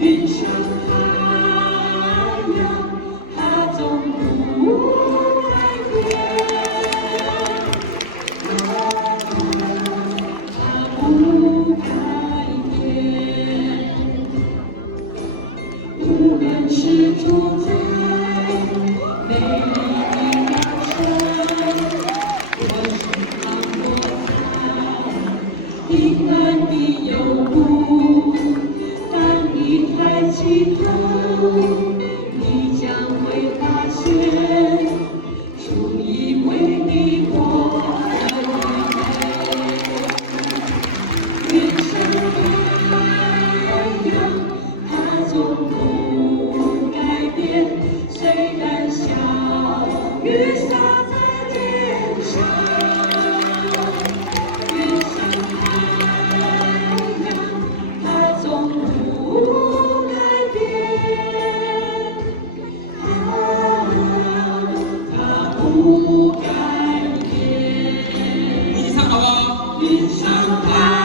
云上太阳，它总不改变，它不改变。无论是住在美丽的高山，或是航落在阴暗的幽谷，当你抬起头，你将会发现，主已为你过了预备。云上太阳，它总不改变，虽然小雨洒在天上。云上太阳，它总不改变，它不改变。一起唱好不好？云上太阳。